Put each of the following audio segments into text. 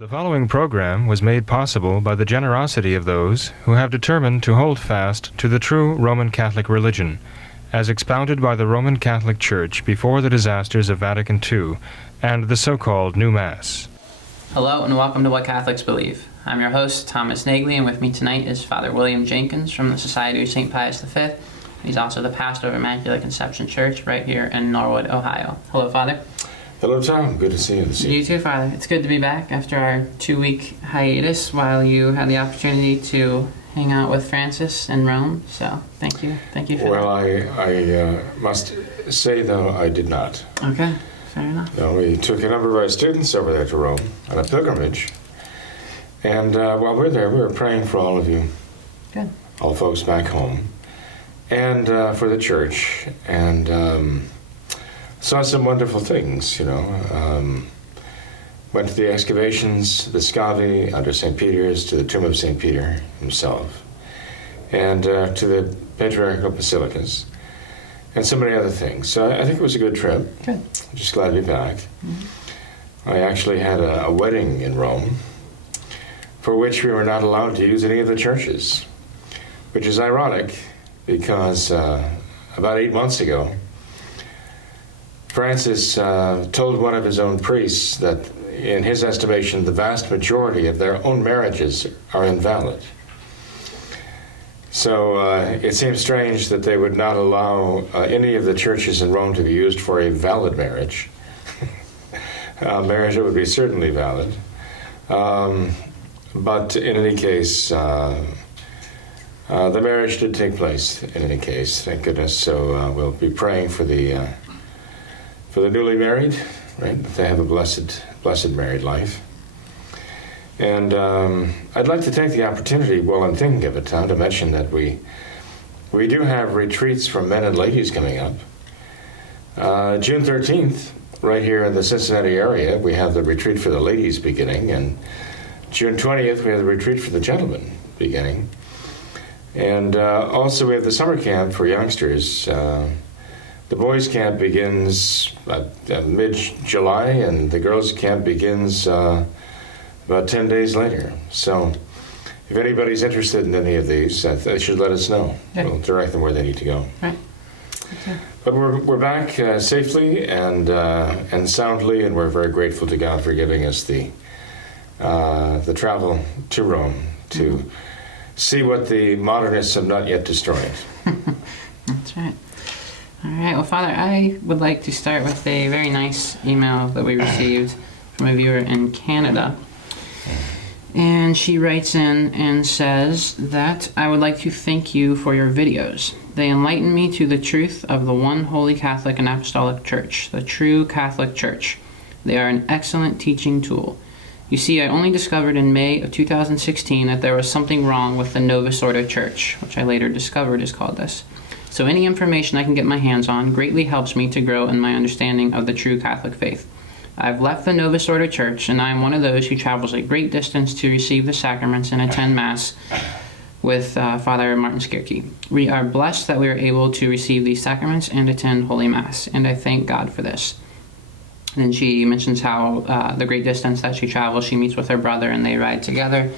The following program was made possible by the generosity of those who have determined to hold fast to the true Roman Catholic religion, as expounded by the Roman Catholic Church before the disasters of Vatican II and the so-called New Mass. Hello and welcome to What Catholics Believe. I'm your host, Thomas Nagley, and with me tonight is Father William Jenkins from the Society of St. Pius V. He's also the pastor of Immaculate Conception Church right here in Norwood, Ohio. Hello, Father. Hello, Tom. Good to see you this evening. You too, Father. It's good to be back after our 2-week hiatus while you had the opportunity to hang out with Francis in Rome. So, thank you. Thank you for that. I must say, though, I did not. Okay, fair enough. No, we took a number of our students over there to Rome on a pilgrimage. And while we were there, we were praying for all of you. Good. All folks back home. And for the church. And saw some wonderful things, went to the excavations, the Scavi under St. Peter's, to the tomb of St. Peter himself, and to the patriarchal basilicas, and so many other things. So I think it was a good trip. Good. I'm just glad to be back. Mm-hmm. I actually had a wedding in Rome, for which we were not allowed to use any of the churches, which is ironic, because about 8 months ago, Francis told one of his own priests that, in his estimation, the vast majority of their own marriages are invalid. So it seems strange that they would not allow any of the churches in Rome to be used for a valid marriage. Marriage that would be certainly valid. But in any case, the marriage did take place, in any case, thank goodness. So we'll be praying for the newly married, right? That they have a blessed married life. And I'd like to take the opportunity, while I'm thinking of it, Tom, to mention that we do have retreats for men and ladies coming up. June 13th, right here in the Cincinnati area, we have the retreat for the ladies beginning, and June 20th, we have the retreat for the gentlemen beginning. And also we have the summer camp for youngsters. The boys' camp begins mid-July, and the girls' camp begins about 10 days later. So if anybody's interested in any of these, they should let us know. Yeah. We'll direct them where they need to go. Right. Okay. But we're back safely and soundly, and we're very grateful to God for giving us the travel to Rome to see what the modernists have not yet destroyed. That's right. All right, well, Father, I would like to start with a very nice email that we received from a viewer in Canada. And she writes in and says that I would like to thank you for your videos. They enlighten me to the truth of the one holy Catholic and Apostolic Church, the true Catholic Church. They are an excellent teaching tool. You see, I only discovered in May of 2016 that there was something wrong with the Novus Ordo Church, which I later discovered is called this. So any information I can get my hands on greatly helps me to grow in my understanding of the true Catholic faith. I've left the Novus Ordo Church, and I am one of those who travels a great distance to receive the sacraments and attend Mass with Father Martin Skirke. We are blessed that we are able to receive these sacraments and attend Holy Mass, and I thank God for this. And then she mentions how the great distance that she travels, she meets with her brother and they ride together.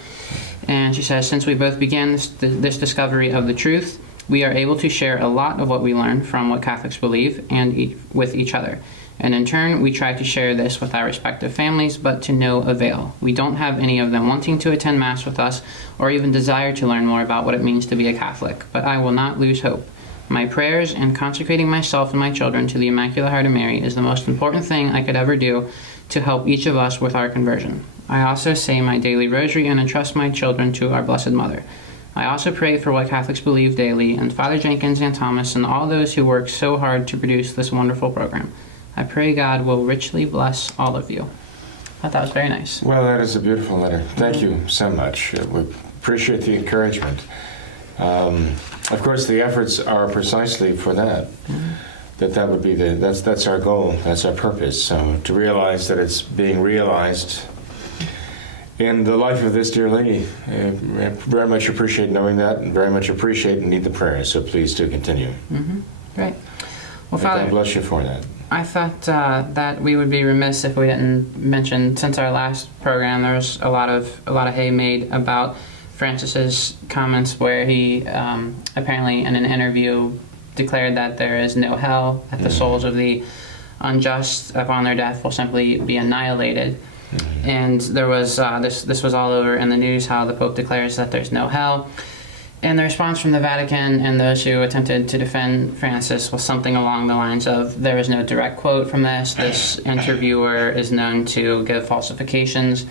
And she says, since we both began this discovery of the truth, we are able to share a lot of what we learn from what Catholics believe and with each other. And in turn, we try to share this with our respective families, but to no avail. We don't have any of them wanting to attend Mass with us or even desire to learn more about what it means to be a Catholic. But I will not lose hope. My prayers and consecrating myself and my children to the Immaculate Heart of Mary is the most important thing I could ever do to help each of us with our conversion. I also say my daily rosary and entrust my children to our Blessed Mother. I also pray for what Catholics believe daily, and Father Jenkins and Thomas and all those who work so hard to produce this wonderful program. I pray God will richly bless all of you. I thought that was very nice. Well, that is a beautiful letter. Thank you so much. We appreciate the encouragement. Of course, the efforts are precisely for that. That would be that's our goal. That's our purpose. So to realize that it's being realized in the life of this dear lady. I very much appreciate knowing that, and very much appreciate and need the prayers. So please do continue. Right. Well, Father, God bless you for that. I thought that we would be remiss if we didn't mention, since our last program, there was a lot of hay made about Francis's comments where he apparently in an interview declared that there is no hell, that the souls of the unjust upon their death will simply be annihilated. And there was this was all over in the news how the Pope declares that there's no hell. And the response from the Vatican and those who attempted to defend Francis was something along the lines of, there is no direct quote from this. This interviewer is known to give falsifications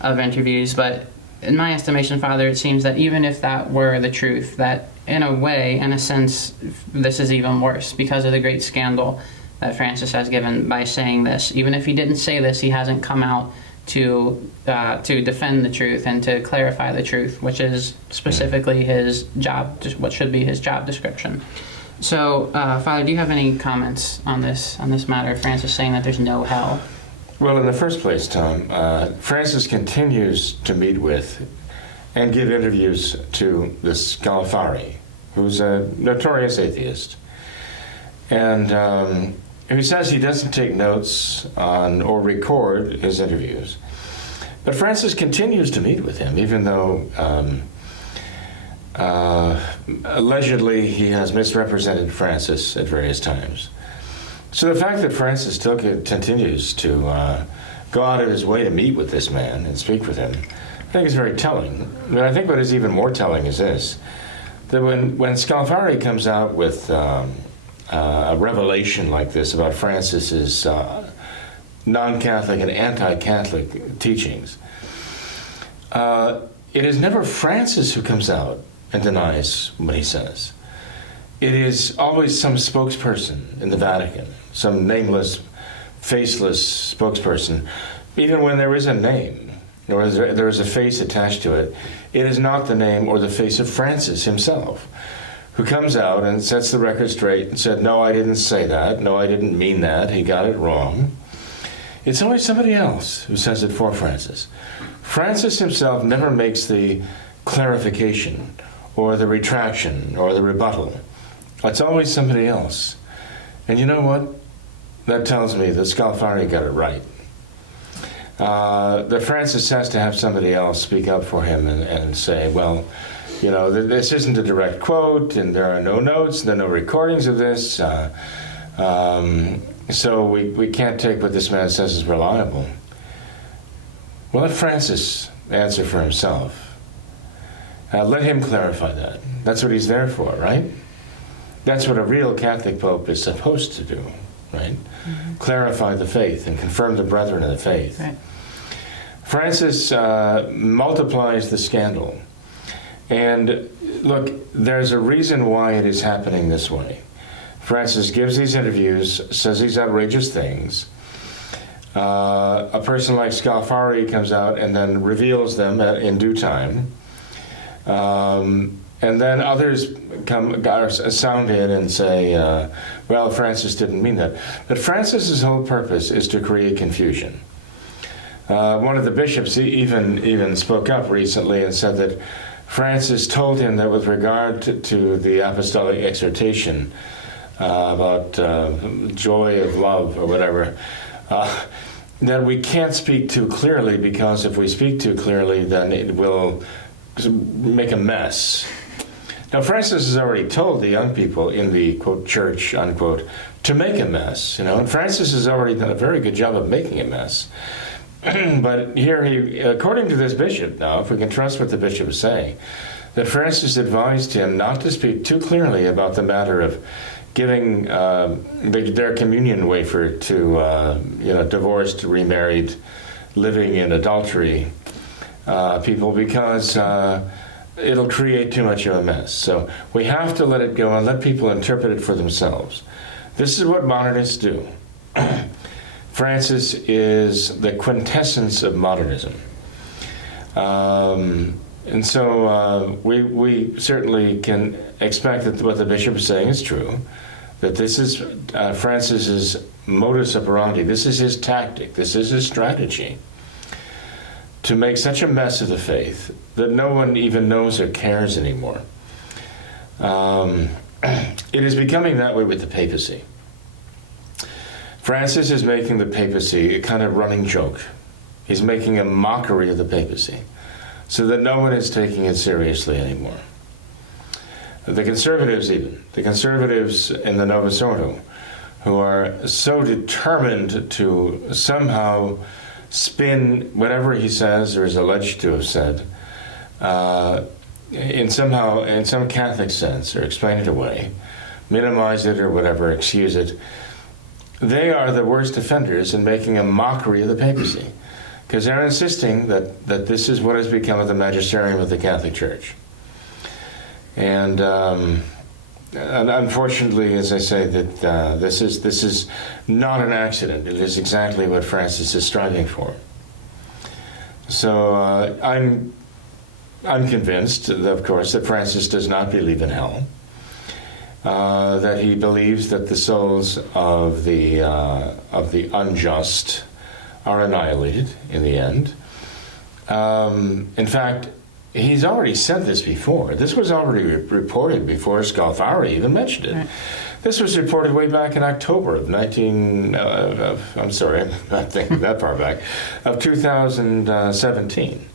of interviews. But in my estimation, Father, it seems that even if that were the truth, that in a way, in a sense, this is even worse because of the great scandal that Francis has given by saying this. Even if he didn't say this, he hasn't come out to defend the truth and to clarify the truth, which is specifically his job, what should be his job description. So, Father, do you have any comments on this matter? Francis saying that there's no hell. Well, in the first place, Tom, Francis continues to meet with and give interviews to this Scalafari, who's a notorious atheist, and he says he doesn't take notes on or record his interviews. But Francis continues to meet with him, even though allegedly he has misrepresented Francis at various times. So the fact that Francis continues to go out of his way to meet with this man and speak with him, I think is very telling. But I think what is even more telling is this, that when Scalafari comes out with a revelation like this about Francis's non-Catholic and anti-Catholic teachings, it is never Francis who comes out and denies what he says. It is always some spokesperson in the Vatican, some nameless, faceless spokesperson. Even when there is a name, or there is a face attached to it, it is not the name or the face of Francis himself, who comes out and sets the record straight and said, no, I didn't say that, no, I didn't mean that, he got it wrong. It's always somebody else who says it for Francis. Francis himself never makes the clarification or the retraction or the rebuttal. It's always somebody else. And you know what? That tells me that Scalafari got it right. That Francis has to have somebody else speak up for him and say, well, you know, this isn't a direct quote, and there are no notes, there are no recordings of this, so we can't take what this man says as reliable. Well, let Francis answer for himself. Let him clarify that. That's what he's there for, right? That's what a real Catholic Pope is supposed to do, right? Mm-hmm. Clarify the faith and confirm the brethren of the faith. Right. Francis multiplies the scandal. And look, there's a reason why it is happening this way. Francis gives these interviews, says these outrageous things. A person like Scalafari comes out and then reveals them in due time. And then others sound in and say, well, Francis didn't mean that. But Francis's whole purpose is to create confusion. One of the bishops even spoke up recently and said that Francis told him that with regard to the apostolic exhortation about joy of love or whatever, that we can't speak too clearly, because if we speak too clearly, then it will make a mess. Now, Francis has already told the young people in the, quote, church, unquote, to make a mess, you know, and Francis has already done a very good job of making a mess. But here he, according to this bishop now, if we can trust what the bishop is saying, that Francis advised him not to speak too clearly about the matter of giving their communion wafer to, divorced, remarried, living in adultery people, because it'll create too much of a mess. So we have to let it go and let people interpret it for themselves. This is what modernists do. Francis is the quintessence of modernism. And so we certainly can expect that what the bishop is saying is true, that this is Francis's modus operandi, this is his tactic, this is his strategy, to make such a mess of the faith that no one even knows or cares anymore. It is becoming that way with the papacy. Francis is making the papacy a kind of running joke. He's making a mockery of the papacy, so that no one is taking it seriously anymore. The conservatives in the Novus Ordo, who are so determined to somehow spin whatever he says or is alleged to have said in some Catholic sense, or explain it away, minimize it or whatever, excuse it. They are the worst offenders in making a mockery of the papacy, because they're insisting that this is what has become of the magisterium of the Catholic Church. And unfortunately, as I say, that this is not an accident. It is exactly what Francis is striving for. So I'm convinced, of course, that Francis does not believe in hell. That he believes that the souls of the unjust are annihilated in the end. In fact, he's already said this before. This was already reported before Scalfari even mentioned it. Right. This was reported way back in October of I'm sorry, I'm not thinking that far back, of 2017.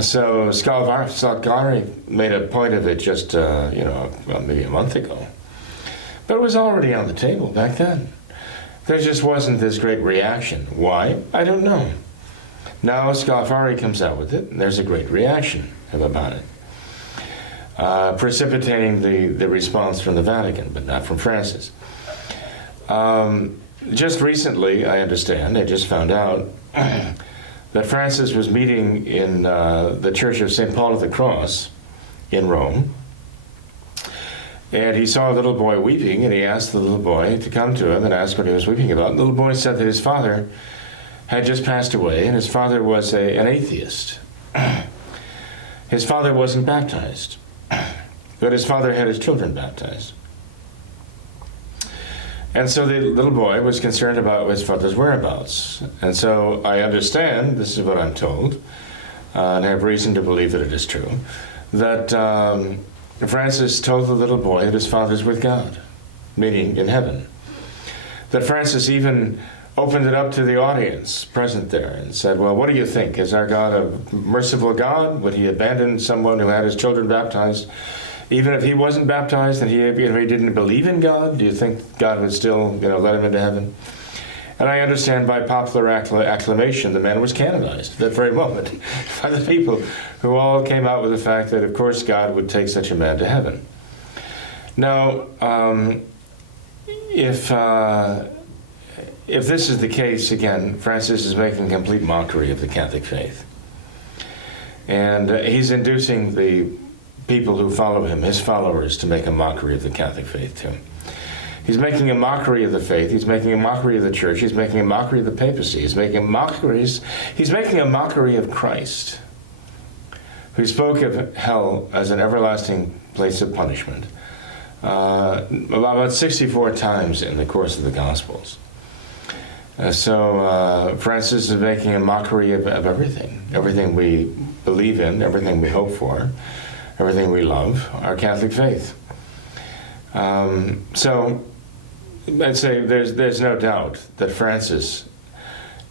So Scalfari made a point of it just, maybe a month ago. But it was already on the table back then. There just wasn't this great reaction. Why? I don't know. Now Scalfari comes out with it, and there's a great reaction about it, precipitating the response from the Vatican, but not from Francis. Just recently, I understand, I just found out that Francis was meeting in the Church of St. Paul of the Cross in Rome, and he saw a little boy weeping, and he asked the little boy to come to him and ask what he was weeping about. The little boy said that his father had just passed away, and his father was an atheist. His father wasn't baptized, but his father had his children baptized. And so the little boy was concerned about his father's whereabouts. And so I understand, this is what I'm told, and I have reason to believe that it is true, that Francis told the little boy that his father's with God, meaning in heaven. That Francis even opened it up to the audience present there and said, well, what do you think? Is our God a merciful God? Would he abandon someone who had his children baptized? Even if he wasn't baptized and he didn't believe in God, do you think God would still let him into heaven? And I understand by popular acclamation, the man was canonized at that very moment by the people who all came out with the fact that, of course, God would take such a man to heaven. Now, if this is the case, again, Francis is making complete mockery of the Catholic faith. And he's inducing the people who follow him, his followers, to make a mockery of the Catholic faith too. He's making a mockery of the faith. He's making a mockery of the church. He's making a mockery of the papacy. He's making a mockery of Christ, who spoke of hell as an everlasting place of punishment about 64 times in the course of the Gospels. So Francis is making a mockery of everything we believe in, everything we hope for, everything we love, our Catholic faith. So I'd say there's no doubt that Francis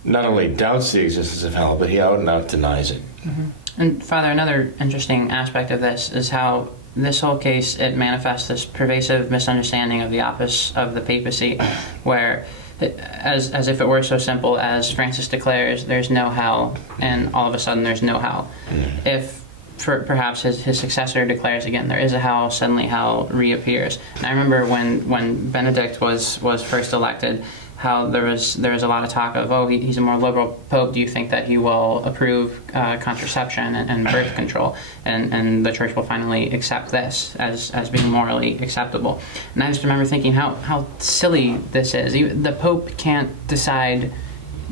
not only doubts the existence of hell, but he out and out denies it. Mm-hmm. And Father, another interesting aspect of this is how this whole case, it manifests this pervasive misunderstanding of the office of the papacy, where as if it were so simple as Francis declares there's no hell, and all of a sudden there's no hell. Mm. If perhaps his successor declares again there is a hell, suddenly hell reappears. And I remember when Benedict was first elected, how there was a lot of talk of, he's a more liberal pope. Do you think that he will approve contraception and birth control, and the church will finally accept this as being morally acceptable? And I just remember thinking how silly this is. The pope can't decide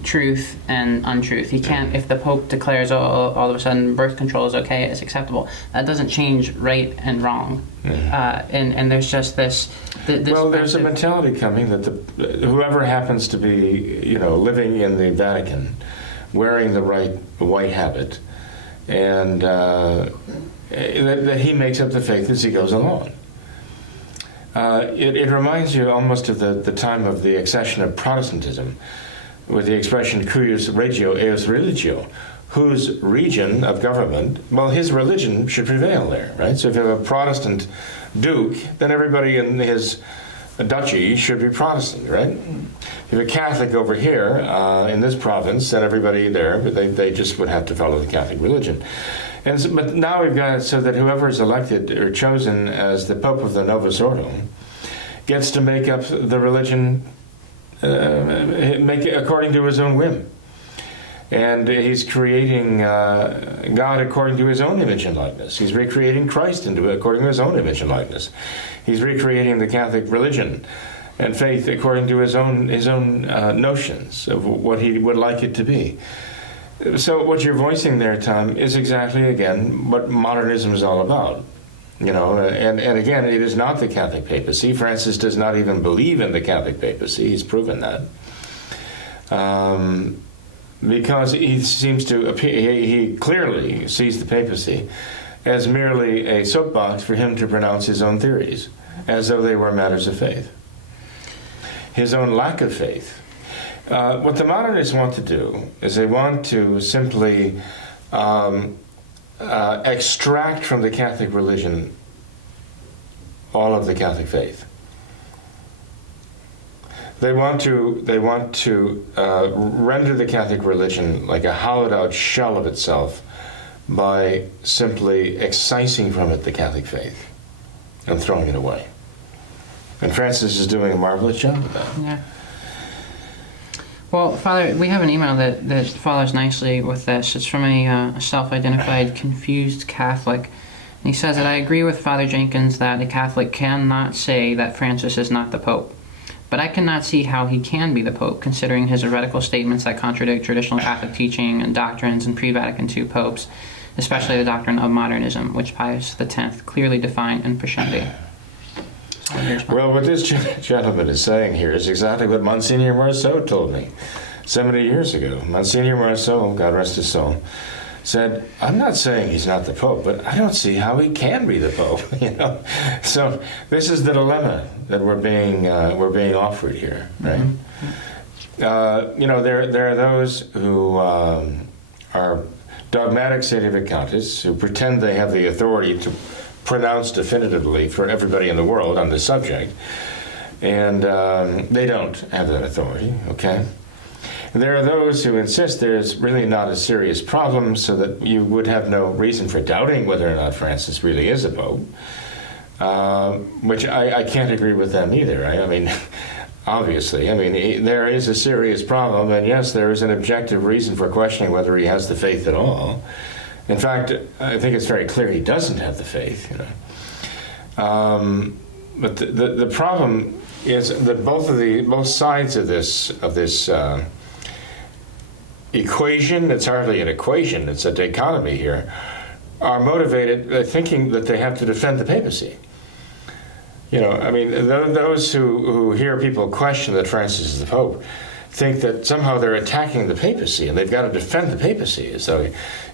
truth and untruth. He can't, if the pope declares all of a sudden birth control is okay, it's acceptable, that doesn't change right and wrong. And there's just this there's a mentality coming that whoever happens to be living in the Vatican, wearing the right white habit, and that he makes up the faith as he goes along. It reminds you almost of the time of the accession of Protestantism, with the expression cuius regio eos religio, whose region of government, well, his religion should prevail there, right? So if you have a Protestant duke, then everybody in his duchy should be Protestant, right? If you have a Catholic over here in this province, then everybody there, they just would have to follow the Catholic religion. And so, but now we've got it so that whoever is elected or chosen as the Pope of the Novus Ordo gets to make up the religion make it according to his own whim. And he's creating God according to his own image and likeness. He's recreating Christ according to his own image and likeness. He's recreating the Catholic religion and faith according to his own notions of what he would like it to be. So what you're voicing there, Tom, is exactly, again, what modernism is all about. And again, it is not the Catholic papacy. Francis does not even believe in the Catholic papacy. He's proven that. Because he seems to he clearly sees the papacy as merely a soapbox for him to pronounce his own theories, as though they were matters of faith. His own lack of faith. What the modernists want to do is they want to simply extract from the Catholic religion all of the Catholic faith. They want to render the Catholic religion like a hollowed-out shell of itself by simply excising from it the Catholic faith and throwing it away. And Francis is doing a marvelous job of that. Yeah. Well, Father, we have an email that follows nicely with this. It's from a self-identified confused Catholic. And he says that I agree with Father Jenkins that a Catholic cannot say that Francis is not the Pope. But I cannot see how he can be the Pope, considering his heretical statements that contradict traditional Catholic teaching and doctrines and pre-Vatican II popes, especially the doctrine of modernism, which Pius X clearly defined in Pascendi. Well, what this gentleman is saying here is exactly what Monsignor Marceau told me 70 years ago. Monsignor Marceau, God rest his soul, said, I'm not saying he's not the Pope, but I don't see how he can be the Pope. So this is the dilemma that we're being offered here, right? Mm-hmm. There are those who are dogmatic sedevacantists who pretend they have the authority to pronounce definitively for everybody in the world on this subject, and they don't have that authority, okay? And there are those who insist there's really not a serious problem, so that you would have no reason for doubting whether or not Francis really is a pope, which I can't agree with them either. I mean, obviously, there is a serious problem, and yes, there is an objective reason for questioning whether he has the faith at all. In fact, I think it's very clear he doesn't have the faith, But the problem is that both sides of this equation, it's hardly an equation, it's a dichotomy here, are motivated thinking that they have to defend the papacy. Those who hear people question that Francis is the Pope think that somehow they're attacking the papacy and they've got to defend the papacy. So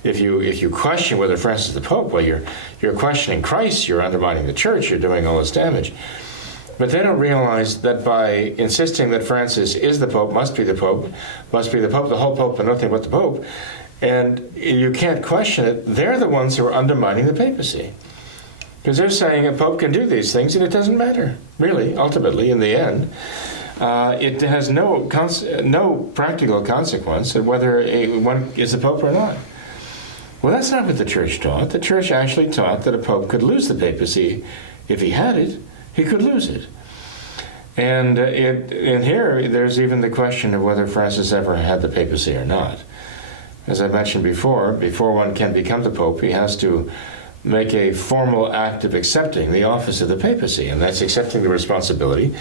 if you question whether Francis is the Pope, well, you're questioning Christ, you're undermining the Church, you're doing all this damage. But they don't realize that by insisting that Francis is the Pope, must be the Pope, the whole Pope and nothing but the Pope, and you can't question it, they're the ones who are undermining the papacy. Because they're saying a Pope can do these things and it doesn't matter, really, ultimately, in the end. It has no practical consequence of whether one is a Pope or not. Well, that's not what the Church taught. The Church actually taught that a Pope could lose the papacy. If he had it, he could lose it. And in here, there's even the question of whether Francis ever had the papacy or not. As I mentioned before one can become the Pope, he has to make a formal act of accepting the office of the papacy, and that's accepting the responsibility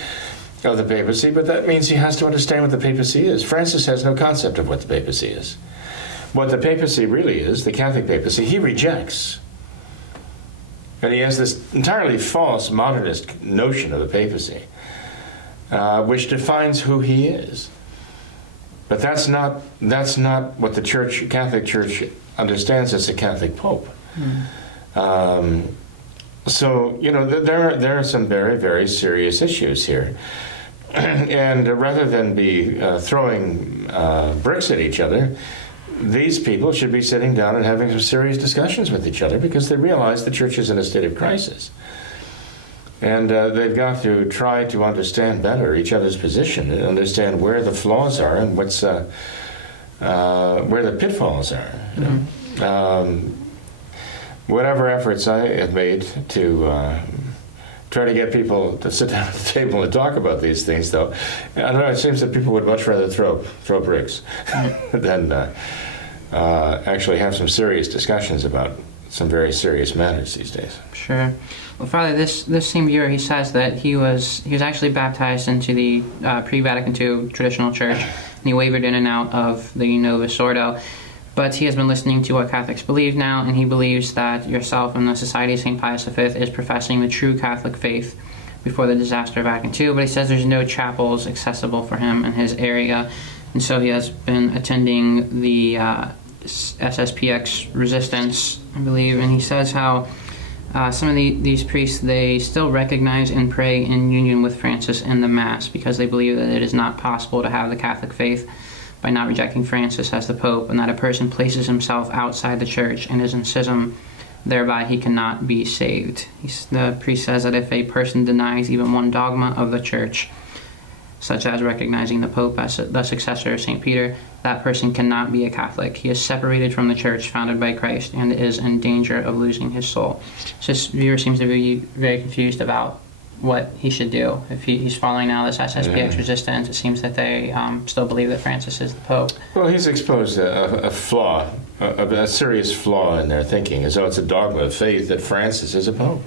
of the papacy, but that means he has to understand what the papacy is. Francis has no concept of what the papacy is. What the papacy really is, the Catholic papacy, he rejects. And he has this entirely false modernist notion of the papacy, which defines who he is. But that's not what the Catholic Church understands as a Catholic Pope. So, there are some very, very serious issues here. And rather than be throwing bricks at each other, these people should be sitting down and having some serious discussions with each other, because they realize the church is in a state of crisis. And they've got to try to understand better each other's position and understand where the flaws are and where the pitfalls are. Whatever efforts I have made to try to get people to sit down at the table and talk about these things, though, I don't know, it seems that people would much rather throw bricks than actually have some serious discussions about some very serious matters these days. Sure. Well, Father, this same viewer, he says that he was actually baptized into the pre-Vatican II traditional church, and he wavered in and out of the Novus Ordo. But he has been listening to what Catholics believe now, and he believes that yourself and the Society of St. Pius V is professing the true Catholic faith before the disaster of Vatican II. But he says there's no chapels accessible for him in his area, and so he has been attending the SSPX Resistance, I believe, and he says how some of these priests, they still recognize and pray in union with Francis in the Mass, because they believe that it is not possible to have the Catholic faith by not rejecting Francis as the Pope, and that a person places himself outside the Church and is in schism, thereby he cannot be saved. The priest says that if a person denies even one dogma of the Church, such as recognizing the Pope as the successor of St. Peter, that person cannot be a Catholic. He is separated from the Church founded by Christ and is in danger of losing his soul. So this viewer seems to be very confused about what he should do. If he's following now this SSPX Resistance, it seems that they still believe that Francis is the Pope. Well, he's exposed a flaw, a serious flaw in their thinking, as though it's a dogma of faith that Francis is a Pope.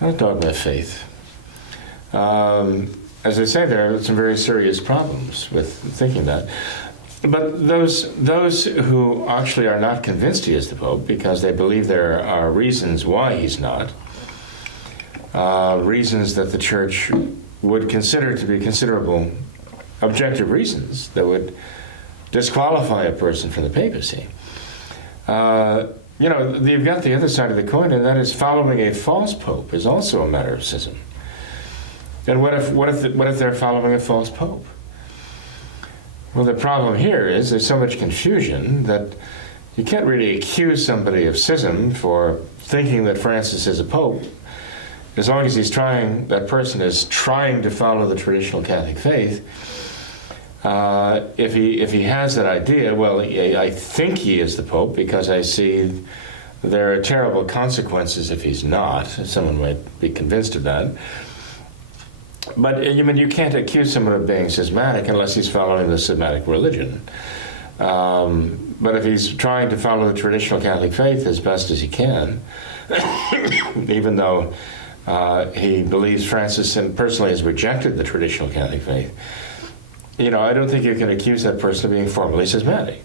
Not a dogma of faith. As I say, there are some very serious problems with thinking that. But those who actually are not convinced he is the Pope, because they believe there are reasons why he's not, reasons that the Church would consider to be considerable objective reasons that would disqualify a person from the papacy. You've got the other side of the coin, and that is following a false pope is also a matter of schism. And what if they're following a false pope? Well, the problem here is there's so much confusion that you can't really accuse somebody of schism for thinking that Francis is a pope, as long as that person is trying to follow the traditional Catholic faith. If he has that idea, well, I think he is the Pope because I see there are terrible consequences if he's not. Someone might be convinced of that. But you can't accuse someone of being schismatic unless he's following the schismatic religion. But if he's trying to follow the traditional Catholic faith as best as he can, even though he believes Francis and personally has rejected the traditional Catholic faith, I don't think you can accuse that person of being formally schismatic.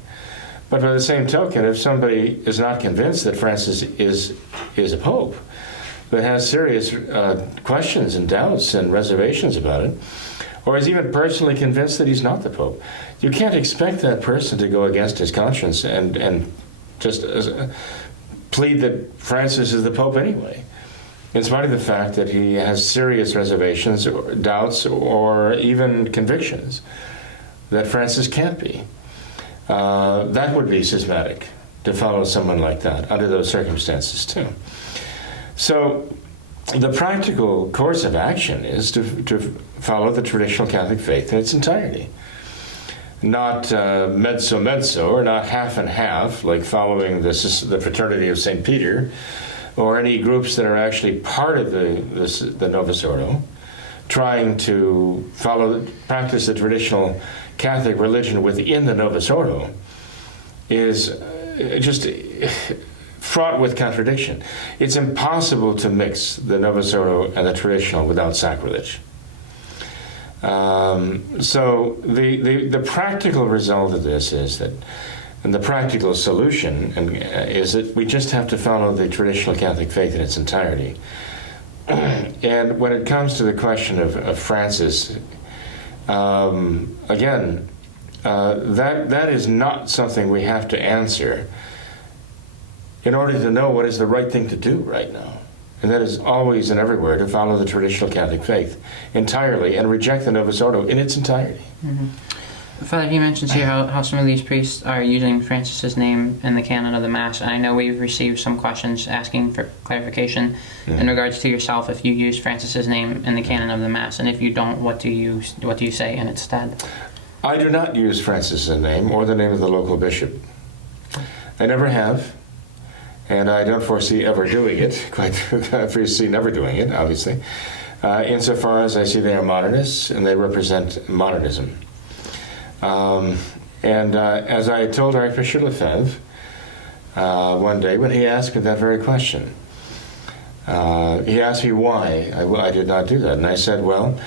But by the same token, if somebody is not convinced that Francis is a pope, but has serious questions and doubts and reservations about it, or is even personally convinced that he's not the Pope, you can't expect that person to go against his conscience and just plead that Francis is the Pope anyway, in spite of the fact that he has serious reservations, or doubts, or even convictions that Francis can't be. That would be schismatic, to follow someone like that under those circumstances too. So the practical course of action is to follow the traditional Catholic faith in its entirety. Not mezzo, or not half and half, like following the Fraternity of St. Peter, or any groups that are actually part of the Novus Ordo, trying to practice the traditional Catholic religion within the Novus Ordo, is just fraught with contradiction. It's impossible to mix the Novus Ordo and the traditional without sacrilege. So the practical result of this is that, and the practical solution is that we just have to follow the traditional Catholic faith in its entirety. And when it comes to the question of Francis, again, that is not something we have to answer in order to know what is the right thing to do right now. and that is always and everywhere, to follow the traditional Catholic faith entirely and reject the Novus Ordo in its entirety. Mm-hmm. Father, he mentions here how some of these priests are using Francis's name in the canon of the Mass. And I know we've received some questions asking for clarification in regards to yourself if you use Francis's name in the canon of the Mass, and if you don't, what do you say in its stead? I do not use Francis's name or the name of the local bishop. I never have, and I don't foresee ever doing it. I foresee never doing it, obviously, insofar as I see they are modernists and they represent modernism. As I told Archbishop Lefebvre one day when he asked me that very question, he asked me why I did not do that. And I said, well,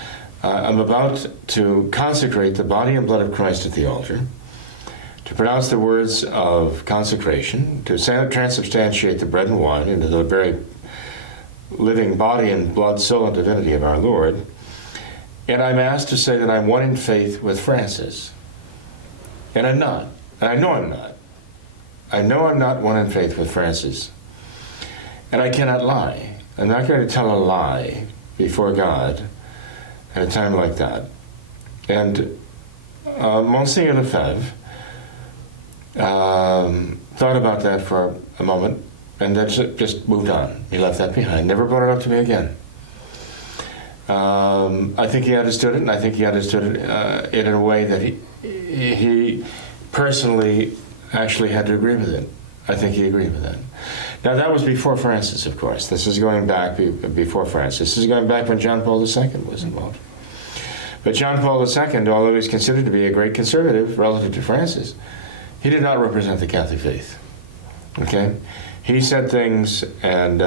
I'm about to consecrate the body and blood of Christ at the altar, to pronounce the words of consecration, to transubstantiate the bread and wine into the very living body and blood, soul, and divinity of our Lord. And I'm asked to say that I'm one in faith with Francis. And I'm not. And I know I'm not. I know I'm not one in faith with Francis. And I cannot lie. I'm not going to tell a lie before God at a time like that. And Monsignor Lefebvre thought about that for a moment, and then just moved on. He left that behind. Never brought it up to me again. I think he understood it, and I think he understood it in a way that he personally actually had to agree with it. I think he agreed with that. Now, that was before Francis, of course. This is going back before Francis. This is going back when John Paul II was involved. But John Paul II, although he's considered to be a great conservative relative to Francis, he did not represent the Catholic faith. Okay? He said things and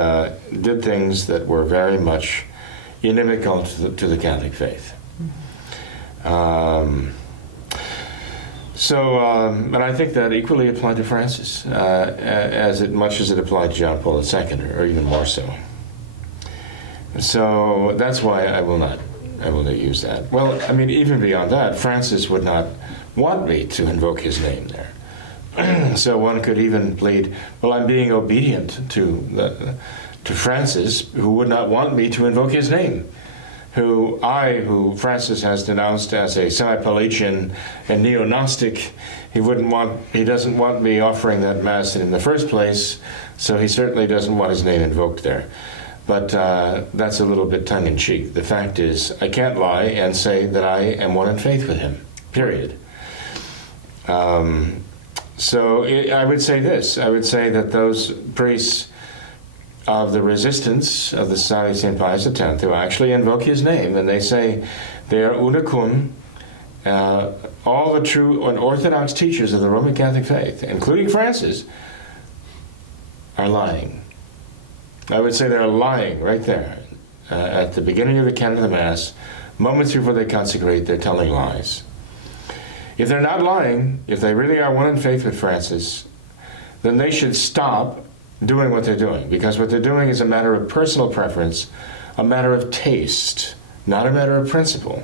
did things that were very much inimical to the Catholic faith. And I think that equally applied to Francis, as much as it applied to John Paul II, or even more so. So that's why I will not use that. Well, I mean, even beyond that, Francis would not want me to invoke his name there. So one could even plead, well, I'm being obedient to Francis, who would not want me to invoke his name, who Francis has denounced as a semi-Pelagian and neo-Gnostic. He doesn't want me offering that Mass in the first place, so he certainly doesn't want his name invoked there. But that's a little bit tongue-in-cheek. The fact is, I can't lie and say that I am one in faith with him, period. I would say this. I would say that those priests of the resistance of the Society of St. Pius X, who actually invoke his name, and they say they are una cum, all the true and orthodox teachers of the Roman Catholic faith, including Francis, are lying. I would say they're lying right there. At the beginning of the canon of the Mass, moments before they consecrate, they're telling lies. If they're not lying, if they really are one in faith with Francis, then they should stop doing what they're doing, because what they're doing is a matter of personal preference, a matter of taste, not a matter of principle.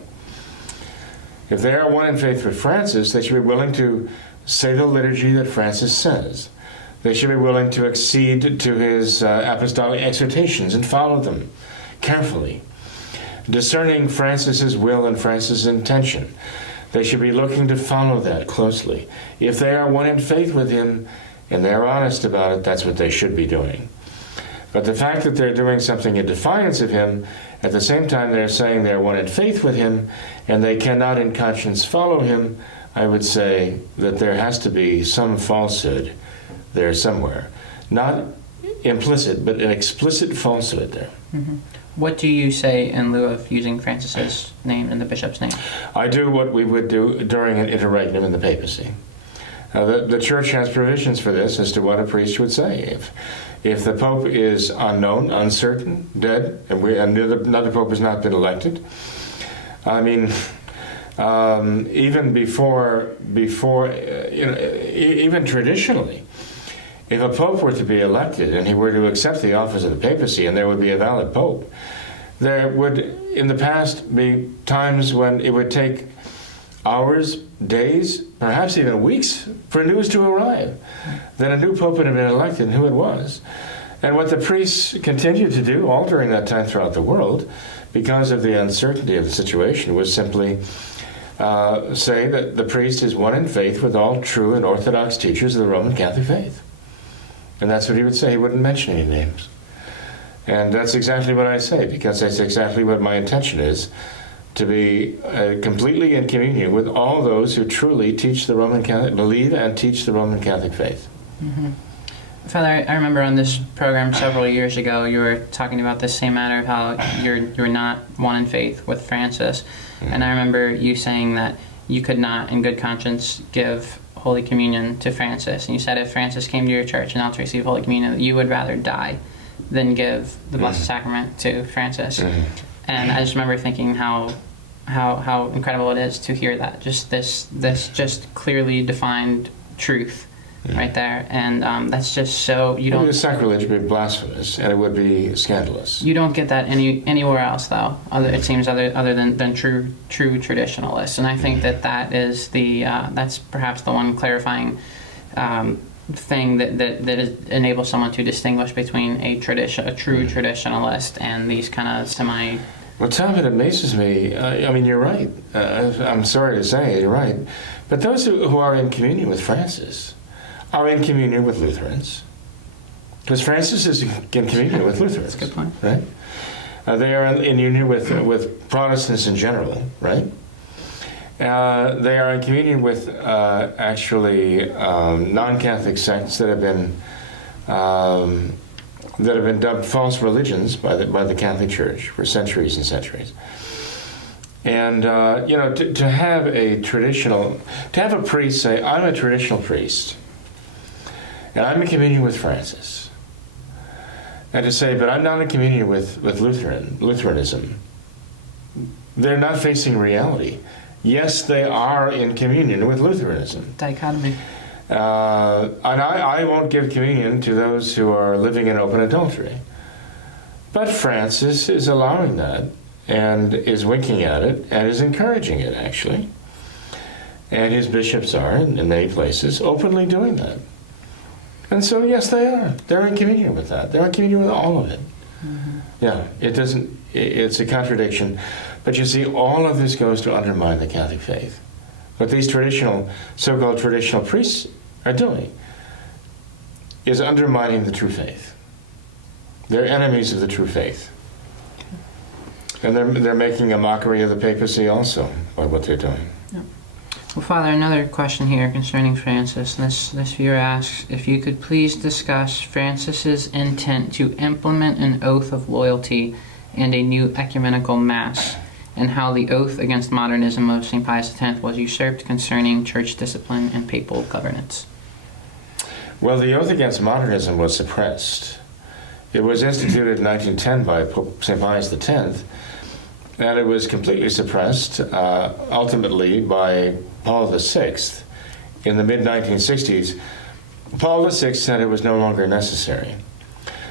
If they are one in faith with Francis, they should be willing to say the liturgy that Francis says. They should be willing to accede to his apostolic exhortations and follow them carefully, discerning Francis's will and Francis's intention. They should be looking to follow that closely. If they are one in faith with him, and they're honest about it, that's what they should be doing. But the fact that they're doing something in defiance of him, at the same time they're saying they're one in faith with him, and they cannot in conscience follow him, I would say that there has to be some falsehood there somewhere. Not implicit, but an explicit falsehood there. Mm-hmm. What do you say in lieu of using Francis's name and the bishop's name? I do what we would do during an interregnum in the papacy. The Church has provisions for this as to what a priest would say. If the Pope is unknown, uncertain, dead, and another Pope has not been elected, I mean, even even traditionally, if a Pope were to be elected and he were to accept the office of the papacy and there would be a valid Pope, there would, in the past, be times when it would take hours, days, perhaps even weeks for news to arrive that a new Pope had been elected and who it was. And what the priests continued to do all during that time throughout the world, because of the uncertainty of the situation, was simply say that the priest is one in faith with all true and orthodox teachers of the Roman Catholic faith. And that's what he would say. He wouldn't mention any names. And that's exactly what I say, because that's exactly what my intention is, to be completely in communion with all those who truly teach the Roman Catholic, believe and teach the Roman Catholic faith. Mm-hmm. Father, I remember on this program several years ago, you were talking about this same matter of how you're not one in faith with Francis. Mm-hmm. And I remember you saying that you could not, in good conscience, give Holy Communion to Francis. And you said if Francis came to your church and to receive Holy Communion, that you would rather die than give the Blessed Sacrament to Francis. Mm-hmm. And I just remember thinking how incredible it is to hear that. Just this just clearly defined truth. Right there, and that's just so you don't. It would be sacrilege, it would be blasphemous, and it would be scandalous. You don't get that anywhere else, though. It seems other than true traditionalists, and I think that is that's perhaps the one clarifying thing that enables someone to distinguish between a true traditionalist and these kind of semi. Well, Tom, it amazes me. I mean, you're right. I'm sorry to say, you're right, but those who are in communion with Francis are in communion with Lutherans, because Francis is in communion with Lutherans. That's a good point. Right? They are in union with Protestants in general, right? They are in communion with actually non-Catholic sects that have been dubbed false religions by the Catholic Church for centuries and centuries. And to have a priest say, "I'm a traditional priest, and I'm in communion with Francis," and to say, "But I'm not in communion with Lutheranism," they're not facing reality. Yes, they are in communion with Lutheranism. Dichotomy. And I won't give communion to those who are living in open adultery. But Francis is allowing that, and is winking at it, and is encouraging it, actually. And his bishops are, in many places, openly doing that. And so, yes, they are. They're in communion with that. They're in communion with all of it. Mm-hmm. Yeah, it's a contradiction. But you see, all of this goes to undermine the Catholic faith. What these so-called traditional priests are doing is undermining the true faith. They're enemies of the true faith. And they're making a mockery of the papacy also by what they're doing. Yep. Well, Father, another question here concerning Francis. This viewer asks if you could please discuss Francis's intent to implement an oath of loyalty and a new ecumenical mass, and how the oath against modernism of St. Pius X was usurped concerning church discipline and papal governance. Well, the oath against modernism was suppressed. It was instituted in 1910 by Pope St. Pius X, and it was completely suppressed ultimately by Paul VI in the mid-1960s. Paul VI said it was no longer necessary.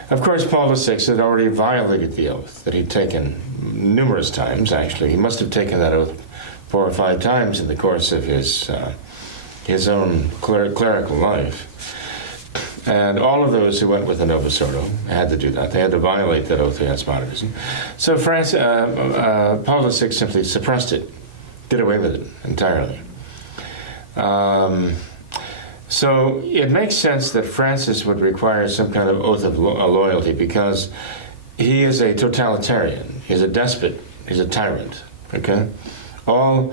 Of course, Paul VI had already violated the oath that he'd taken numerous times, actually. He must have taken that oath 4 or 5 times in the course of his own clerical life. And all of those who went with the Novus Ordo had to do that. They had to violate that oath against modernism. So Paul VI simply suppressed it, did away with it entirely. So it makes sense that Francis would require some kind of oath of loyalty, because he is a totalitarian. He's a despot. He's a tyrant. Okay? All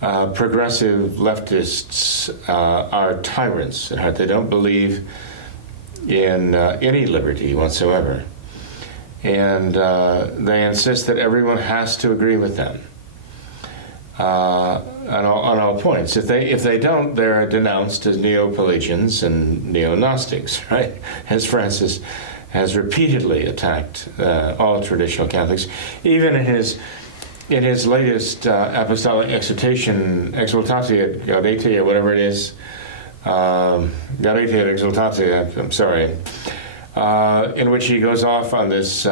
progressive leftists are tyrants at heart. They don't believe in any liberty whatsoever. And they insist that everyone has to agree with them on all points. If they don't, they're denounced as Neo-Pelagians and Neo-Gnostics, right? As Francis has repeatedly attacked all traditional Catholics, even in his latest apostolic exhortation, Exultate Gaudete, or whatever it is, Gaudete et Exultate, I'm sorry, in which he goes off on this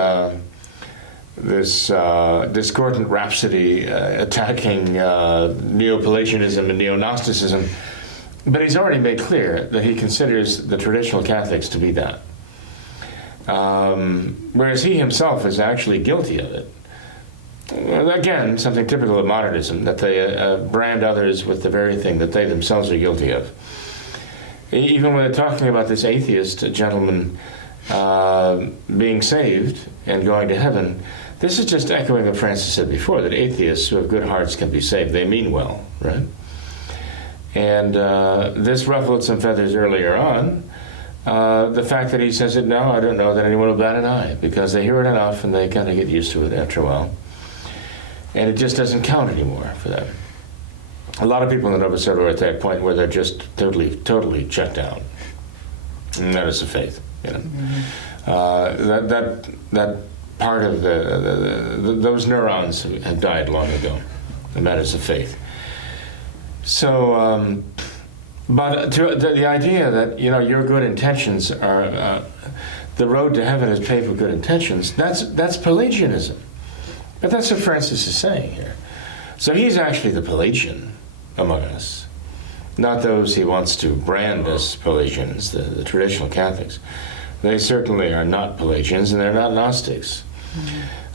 discordant rhapsody attacking Neo-Pelagianism and Neo-Gnosticism. But he's already made clear that he considers the traditional Catholics to be that. whereas he himself is actually guilty of it. Again, something typical of modernism, that they brand others with the very thing that they themselves are guilty of. Even when they're talking about this atheist gentleman being saved and going to heaven, this is just echoing what Francis said before, that atheists who have good hearts can be saved. They mean well, right? And this ruffled some feathers earlier on. The fact that he says it now, I don't know that anyone will bat an eye, because they hear it enough and they kind of get used to it after a while. And it just doesn't count anymore for them. A lot of people in the Novus Ordo are at that point where they're just totally checked out. And that is the faith, you know. That part of those neurons have died long ago. The matters of faith. So, but the idea that, you know, your good intentions are the road to heaven is paved with good intentions. That's Pelagianism. But that's what Francis is saying here. So he's actually the Pelagian among us, not those he wants to brand as Pelagians, the traditional Catholics. They certainly are not Pelagians, and they're not Gnostics.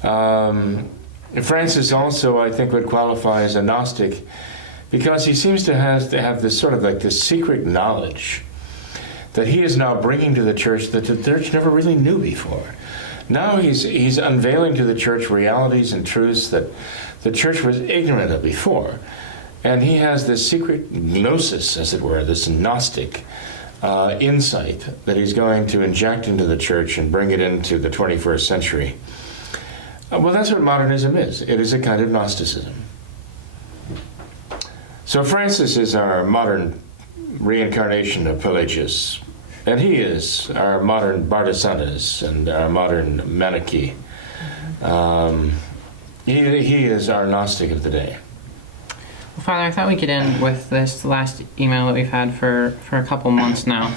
Francis also, I think, would qualify as a Gnostic because he seems to have this sort of like this secret knowledge that he is now bringing to the church that the church never really knew before. Now he's unveiling to the church realities and truths that the church was ignorant of before. And he has this secret gnosis, as it were, this Gnostic insight that he's going to inject into the church and bring it into the 21st century. Well, that's what modernism is. It is a kind of Gnosticism. So Francis is our modern reincarnation of Pelagius, and he is our modern Bardesanas and our modern Manichae. He is our Gnostic of the day. Well, Father, I thought we could end with this last email that we've had for a couple months now.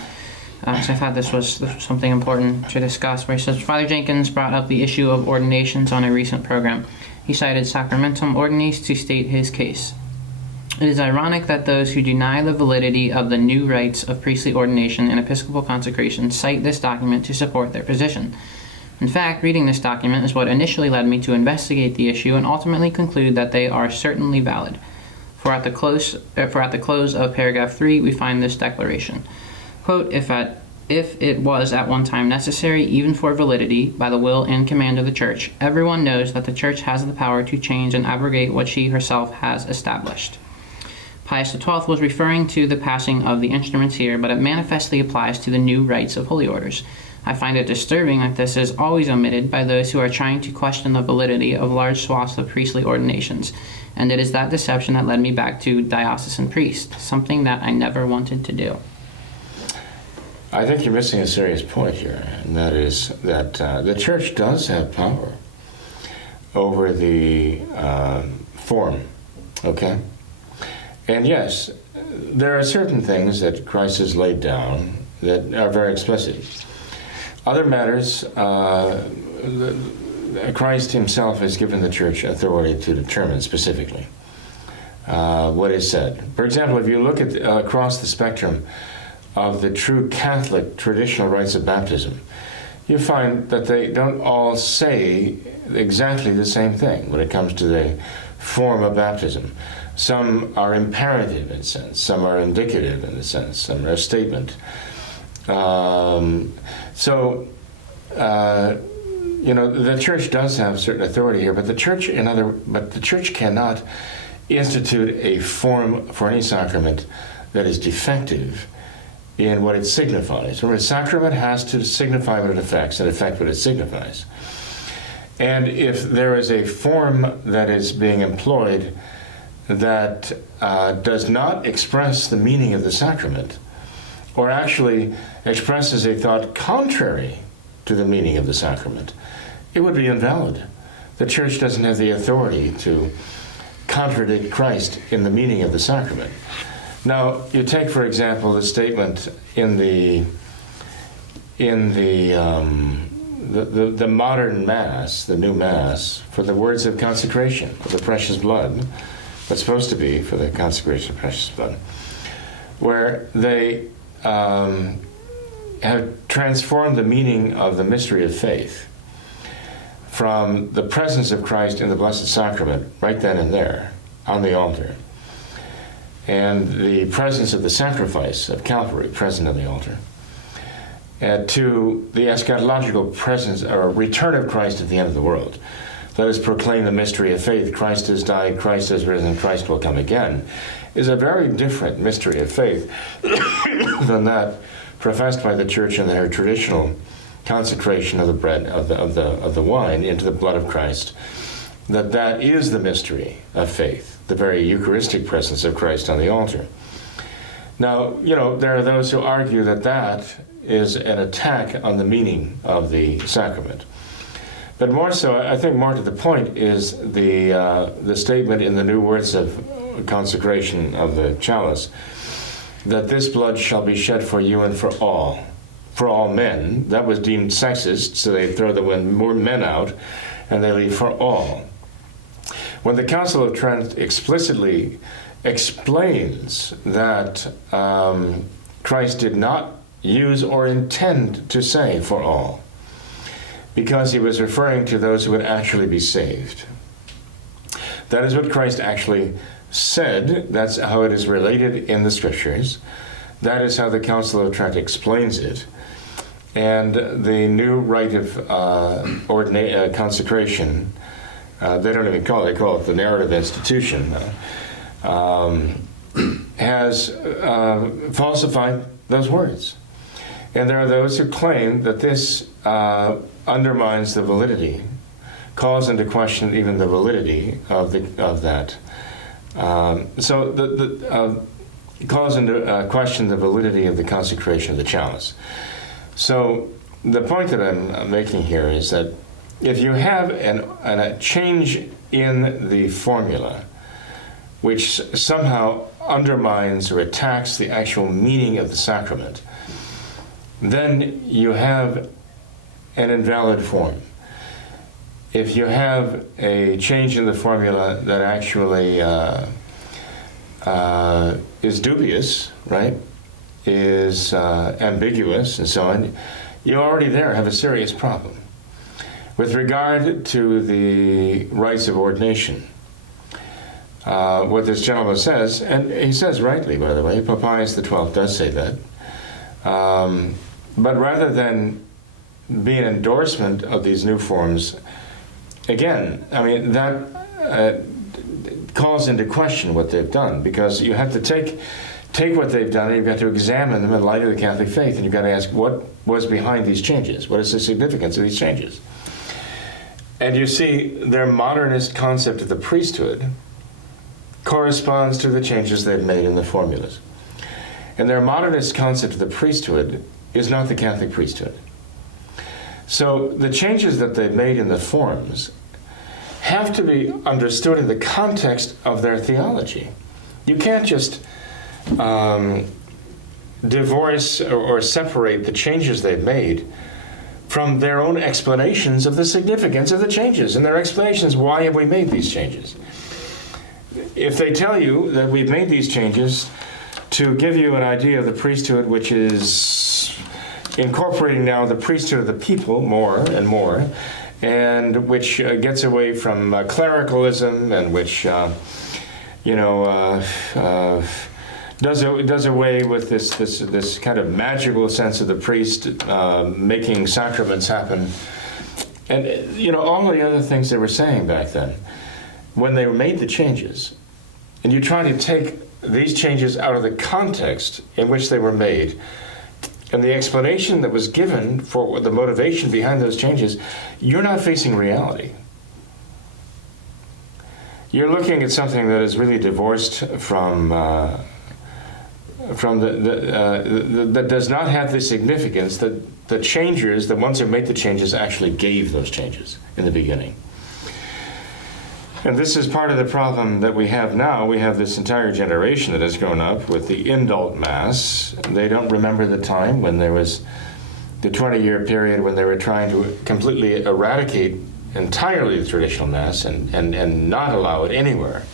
So I thought this was something important to discuss, where he says, Father Jenkins brought up the issue of ordinations on a recent program. He cited Sacramentum Ordinis to state his case. It is ironic that those who deny the validity of the new rites of priestly ordination and episcopal consecration cite this document to support their position. In fact, reading this document is what initially led me to investigate the issue and ultimately conclude that they are certainly valid. For at the close of paragraph 3, we find this declaration. Quote, if it was at one time necessary, even for validity, by the will and command of the Church, everyone knows that the Church has the power to change and abrogate what she herself has established. Pius XII was referring to the passing of the instruments here, but it manifestly applies to the new rites of holy orders. I find it disturbing that this is always omitted by those who are trying to question the validity of large swaths of priestly ordinations, and it is that deception that led me back to diocesan priest, something that I never wanted to do. I think you're missing a serious point here, and that is that the Church does have power over the form, okay? And yes, there are certain things that Christ has laid down that are very explicit. Other matters, Christ himself has given the Church authority to determine specifically what is said. For example, if you look at across the spectrum of the true Catholic traditional rites of baptism, you find that they don't all say exactly the same thing when it comes to the form of baptism. Some are imperative in a sense, some are indicative in a sense, some are a statement. The Church does have certain authority here, but the Church cannot institute a form for any sacrament that is defective in what it signifies. Remember, a sacrament has to signify what it affects and affect what it signifies. And if there is a form that is being employed that does not express the meaning of the sacrament, or actually expresses a thought contrary to the meaning of the sacrament, it would be invalid. The Church doesn't have the authority to contradict Christ in the meaning of the sacrament. Now, you take, for example, the statement in the modern Mass, the new Mass, for the words of consecration of the precious blood, what's supposed to be for the consecration of precious blood, where they have transformed the meaning of the mystery of faith from the presence of Christ in the Blessed Sacrament right then and there on the altar, and the presence of the sacrifice of Calvary present on the altar, to the eschatological presence or return of Christ at the end of the world. Let us proclaim the mystery of faith. Christ has died, Christ has risen, Christ will come again, is a very different mystery of faith than that professed by the Church in their traditional consecration of the bread, of the wine into the blood of Christ. That is the mystery of faith, the very Eucharistic presence of Christ on the altar. Now, there are those who argue that is an attack on the meaning of the sacrament. But more so, I think more to the point, is the statement in the new words of consecration of the chalice, that this blood shall be shed for you and for all men. That was deemed sexist, so they throw the more men out, and they leave for all. When the Council of Trent explicitly explains that Christ did not use or intend to say for all, because he was referring to those who would actually be saved. That is what Christ actually said. That's how it is related in the Scriptures. That is how the Council of Trent explains it. And the new rite of consecration, they don't even call it, they call it the narrative institution, has falsified those words. And there are those who claim that this undermines the validity, calls into question even the validity of that. It calls into question the validity of the consecration of the chalice. So the point that I'm making here is that if you have a change in the formula which somehow undermines or attacks the actual meaning of the sacrament, then you have an invalid form. If you have a change in the formula that actually is dubious, right, is ambiguous and so on, you already there have a serious problem. With regard to the rites of ordination, what this gentleman says, and he says rightly, by the way, Pope Pius XII does say that, but rather than be an endorsement of these new forms, again, I mean, that calls into question what they've done, because you have to take what they've done and you've got to examine them in light of the Catholic faith, and you've got to ask what was behind these changes. What is the significance of these changes? And you see, their modernist concept of the priesthood corresponds to the changes they've made in the formulas. And their modernist concept of the priesthood is not the Catholic priesthood. So the changes that they've made in the forms have to be understood in the context of their theology. You can't just divorce or separate the changes they've made from their own explanations of the significance of the changes and their explanations, why have we made these changes? If they tell you that we've made these changes to give you an idea of the priesthood, which is incorporating now the priesthood of the people more and more, and which gets away from clericalism, and which does away with this kind of magical sense of the priest making sacraments happen, and all the other things they were saying back then. When they made the changes, and you try to take these changes out of the context in which they were made, and the explanation that was given for the motivation behind those changes, you're not facing reality. You're looking at something that is really divorced from that does not have the significance that the changers, the ones who made the changes, actually gave those changes in the beginning. And this is part of the problem that we have now. We have this entire generation that has grown up with the indult Mass. They don't remember the time when there was the 20-year period when they were trying to completely eradicate entirely the traditional Mass and not allow it anywhere,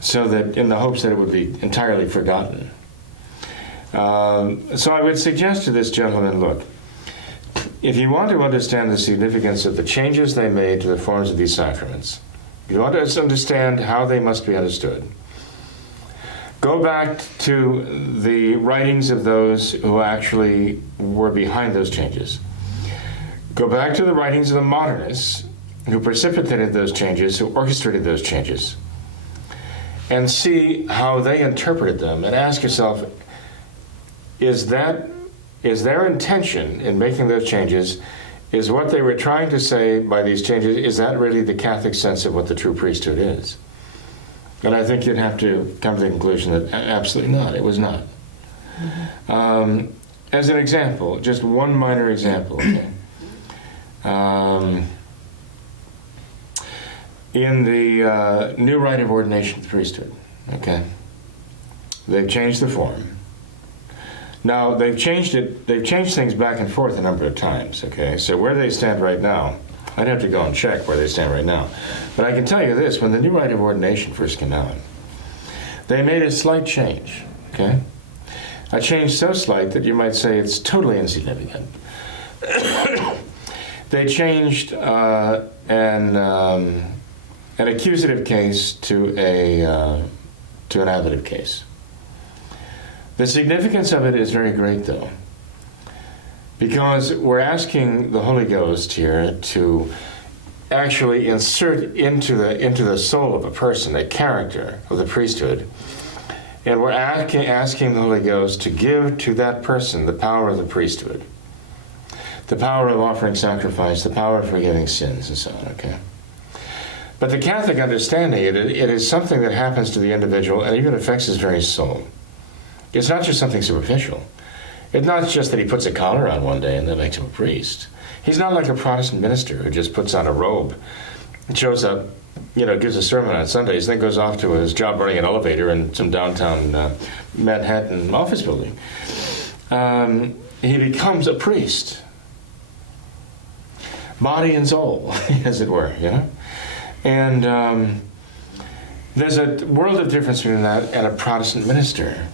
so that in the hopes that it would be entirely forgotten. So I would suggest to this gentleman, look, if you want to understand the significance of the changes they made to the forms of these sacraments, if you want to understand how they must be understood, go back to the writings of those who actually were behind those changes. Go back to the writings of the modernists who precipitated those changes, who orchestrated those changes, and see how they interpreted them, and ask yourself, is their intention in making those changes, is what they were trying to say by these changes, is that really the Catholic sense of what the true priesthood is? And I think you'd have to come to the conclusion that absolutely not, it was not. Mm-hmm. As an example, just one minor example, okay? In the new rite of ordination of the priesthood, okay, they've changed the form. Now, they've changed things back and forth a number of times, okay? So where they stand right now, I'd have to go and check where they stand right now. But I can tell you this, when the new rite of ordination first came out, they made a slight change, okay? A change so slight that you might say it's totally insignificant. They changed an accusative case to an ablative case. The significance of it is very great, though, because we're asking the Holy Ghost here to actually insert into the soul of a person a character of the priesthood, and we're asking the Holy Ghost to give to that person the power of the priesthood, the power of offering sacrifice, the power of forgiving sins, and so on, okay? But the Catholic understanding, it is something that happens to the individual and even affects his very soul. It's not just something superficial. It's not just that he puts a collar on one day and that makes him a priest. He's not like a Protestant minister who just puts on a robe, shows up, gives a sermon on Sundays, then goes off to his job running an elevator in some downtown Manhattan office building. He becomes a priest. Body and soul, as it were, And there's a world of difference between that and a Protestant minister.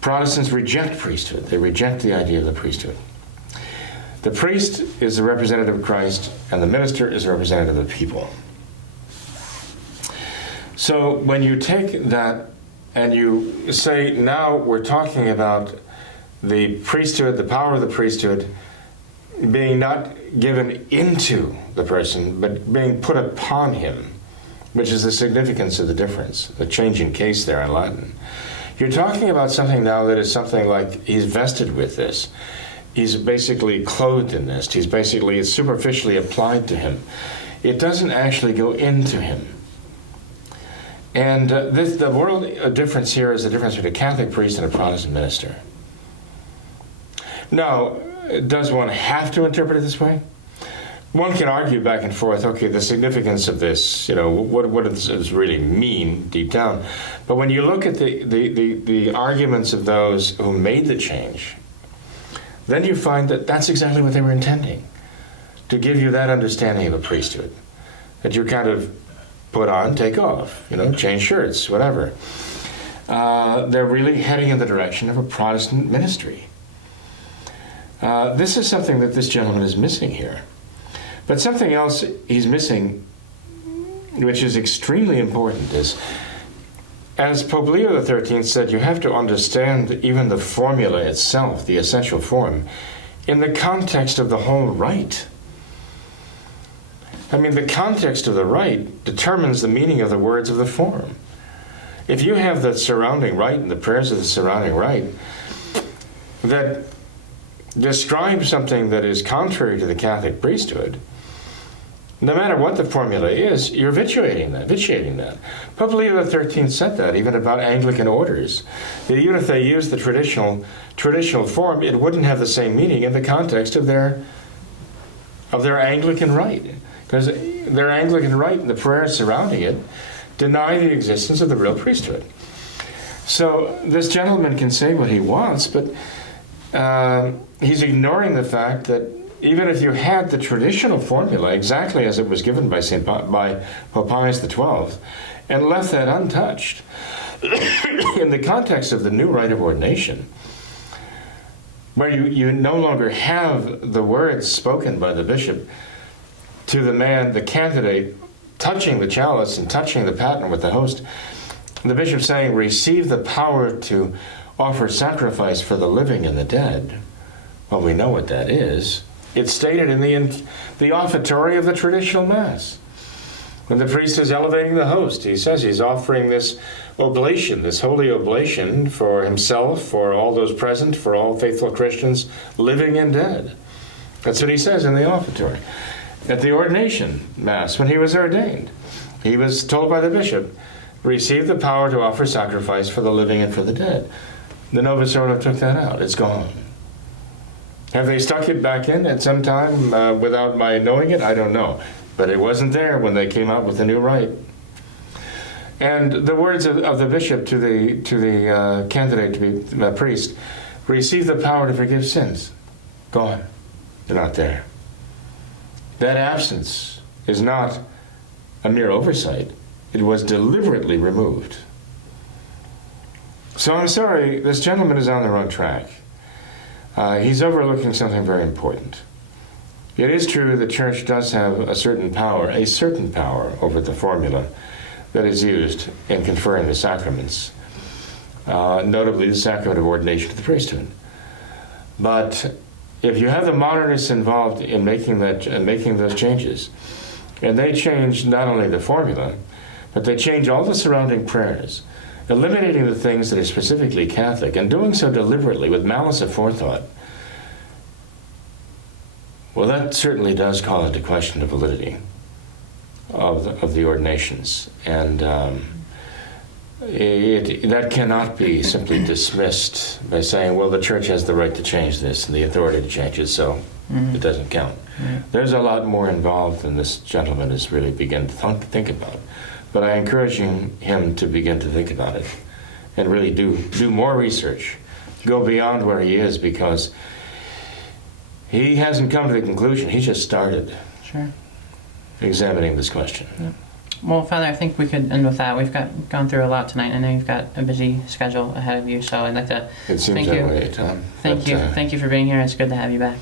Protestants reject priesthood. They reject the idea of the priesthood. The priest is the representative of Christ, and the minister is the representative of the people. So when you take that and you say, now we're talking about the priesthood, the power of the priesthood, being not given into the person, but being put upon him, which is the significance of the difference, the change in case there in Latin. You're talking about something now that is something like he's vested with this. He's basically clothed in this. It's superficially applied to him. It doesn't actually go into him. And the world difference here is the difference between a Catholic priest and a Protestant minister. Now, does one have to interpret it this way? One can argue back and forth, okay, the significance of this, what does this really mean deep down? But when you look at the arguments of those who made the change, then you find that that's exactly what they were intending, to give you that understanding of a priesthood, that you kind of put on, take off, change shirts, whatever. They're really heading in the direction of a Protestant ministry. This is something that this gentleman is missing here. But something else he's missing, which is extremely important, is, as Pope Leo XIII said, you have to understand even the formula itself, the essential form, in the context of the whole rite. I mean, the context of the rite determines the meaning of the words of the form. If you have the surrounding rite and the prayers of the surrounding rite that describe something that is contrary to the Catholic priesthood, no matter what the formula is, you're vitiating that. Pope Leo XIII said that, even about Anglican orders, that even if they used the traditional form, it wouldn't have the same meaning in the context of their Anglican rite. Because their Anglican rite and the prayers surrounding it deny the existence of the real priesthood. So this gentleman can say what he wants, but he's ignoring the fact that even if you had the traditional formula exactly as it was given by Pope Pius XII and left that untouched, in the context of the new rite of ordination, where you no longer have the words spoken by the bishop to the man, the candidate, touching the chalice and touching the paten with the host, the bishop saying, receive the power to offer sacrifice for the living and the dead. Well, we know what that is. It's stated in the offertory of the traditional Mass. When the priest is elevating the host, he says he's offering this oblation, this holy oblation for himself, for all those present, for all faithful Christians, living and dead. That's what he says in the offertory. At the ordination Mass, when he was ordained, he was told by the bishop, receive the power to offer sacrifice for the living and for the dead. The Novus Ordo took that out. It's gone. Have they stuck it back in at some time without my knowing it? I don't know. But it wasn't there when they came out with the new rite. And the words of the bishop to the candidate to be a priest, receive the power to forgive sins. Gone. They're not there. That absence is not a mere oversight. It was deliberately removed. So I'm sorry, this gentleman is on the wrong track. He's overlooking something very important. It is true the Church does have a certain power over the formula that is used in conferring the sacraments, notably the sacrament of ordination to the priesthood. But if you have the modernists involved in making those changes, and they change not only the formula, but they change all the surrounding prayers, eliminating the things that are specifically Catholic, and doing so deliberately with malice aforethought, well, that certainly does call into question the validity of the ordinations. And that cannot be simply dismissed by saying, well, the Church has the right to change this and the authority to change it, so it doesn't count. There's a lot more involved than this gentleman has really begun to think about. But I encourage him to begin to think about it and really do more research, go beyond where he is, because he hasn't come to the conclusion. He just started examining this question. Yep. Well, Father, I think we could end with that. We've gone through a lot tonight. I know you've got a busy schedule ahead of you, so I'd like to thank you. Way, Tom. Thank you for being here. It's good to have you back.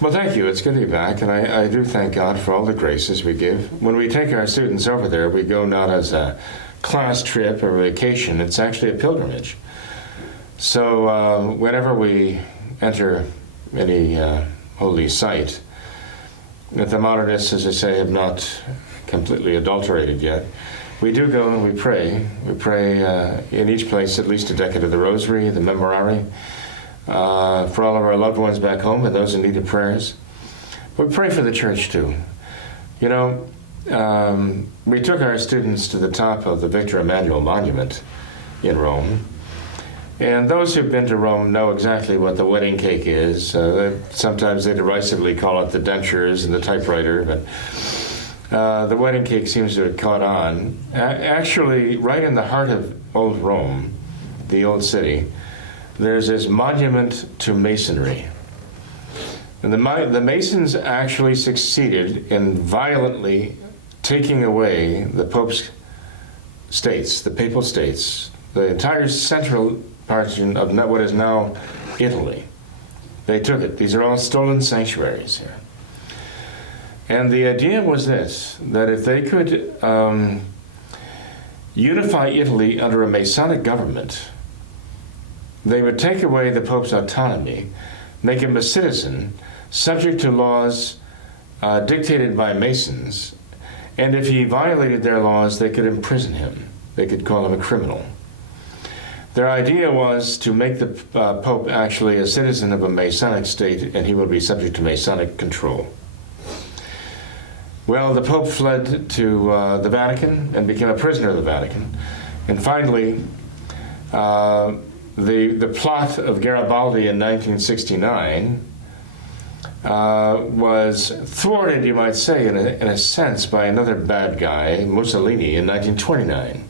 Well, thank you. It's good to be back, and I do thank God for all the graces we give. When we take our students over there, we go not as a class trip or vacation. It's actually a pilgrimage. So whenever we enter any holy site that the modernists, as I say, have not completely adulterated yet, we do go and we pray. We pray in each place at least a decade of the Rosary, the Memorare, for all of our loved ones back home and those in need of prayers. But we pray for the Church too. You know, we took our students to the top of the Victor Emmanuel Monument in Rome. And those who've been to Rome know exactly what the wedding cake is. Sometimes they derisively call it the dentures and the typewriter, but the wedding cake seems to have caught on. Actually, right in the heart of old Rome, the old city, there's this monument to masonry. And the Masons actually succeeded in violently taking away the Pope's states, the Papal States, the entire central portion of what is now Italy. They took it. These are all stolen sanctuaries here. And the idea was this, that if they could unify Italy under a Masonic government, they would take away the Pope's autonomy, make him a citizen, subject to laws dictated by Masons, and if he violated their laws, they could imprison him. They could call him a criminal. Their idea was to make the Pope actually a citizen of a Masonic state, and he would be subject to Masonic control. Well, the Pope fled to the Vatican and became a prisoner of the Vatican. And finally, the plot of Garibaldi in 1969 was thwarted, you might say, in a sense, by another bad guy, Mussolini, in 1929.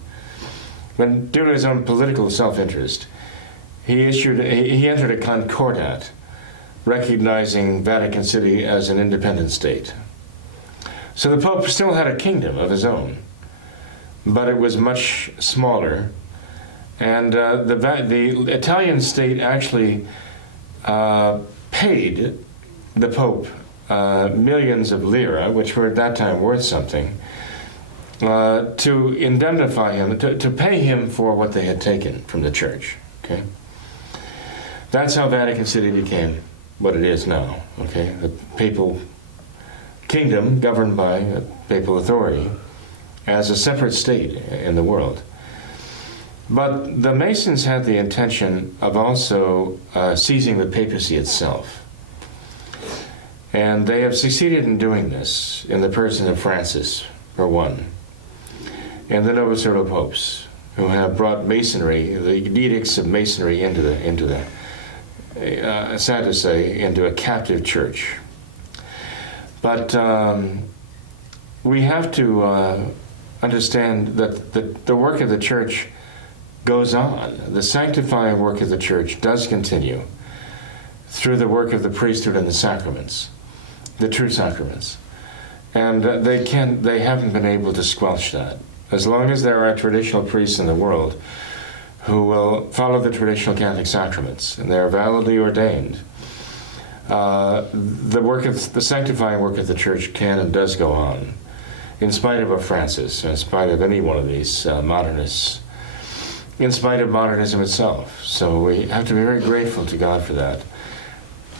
When, due to his own political self-interest, he entered a concordat recognizing Vatican City as an independent state. So the Pope still had a kingdom of his own, but it was much smaller And the Italian state actually paid the Pope millions of lira, which were at that time worth something, to indemnify him, to pay him for what they had taken from the church. Okay, that's how Vatican City became what it is now. Okay, the papal kingdom governed by papal authority as a separate state in the world. But the Masons had the intention of also seizing the papacy itself. And they have succeeded in doing this in the person of Francis, for one, and the Novus Ordo popes, who have brought Masonry, the edicts of Masonry, into the sad to say, into a captive church. But we have to understand that the work of the church goes on. The sanctifying work of the church does continue through the work of the priesthood and the sacraments, the true sacraments. And they haven't been able to squelch that. As long as there are traditional priests in the world who will follow the traditional Catholic sacraments, and they are validly ordained, the sanctifying work of the church can and does go on, in spite of a Francis, in spite of any one of these modernists, in spite of modernism itself. So we have to be very grateful to God for that.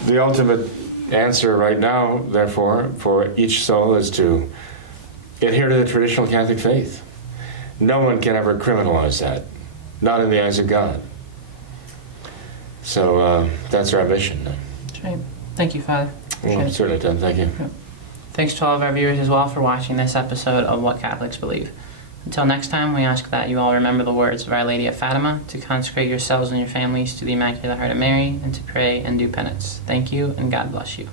The ultimate answer right now, therefore, for each soul is to adhere to the traditional Catholic faith. No one can ever criminalize that, not in the eyes of God. So that's our mission. That's right. Thank you, Father. Well, certainly, Tom. Thank you. Yep. Thanks to all of our viewers as well for watching this episode of What Catholics Believe. Until next time, we ask that you all remember the words of Our Lady of Fatima, to consecrate yourselves and your families to the Immaculate Heart of Mary, and to pray and do penance. Thank you, and God bless you.